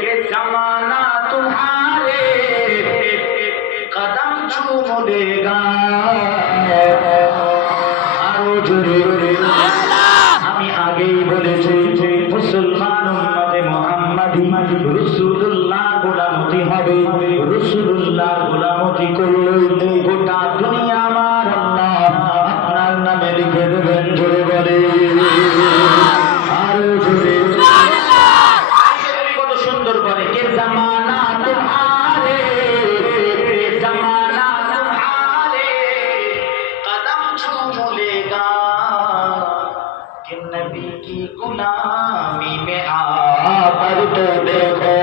कि जमाना तुम्हारे कदम चूम लेगा आरो जोरे আমি আগেই বলেছি মুসলমান উম্মতে মুহাম্মাদি রাসূলুল্লাহ গোলামতি হবে রাসূলুল্লাহ গোলামতি করলে গোটা দুনিয়া আমার আল্লাহ আপনার নামে লিখে দেবেন জোরে বলে আরো জোরে কত সুন্দর বলে কে জামানা তোমারে কে জামানা তোমারে কদম চুম লেগা कि नबी की गुलामी में आकर तो देखो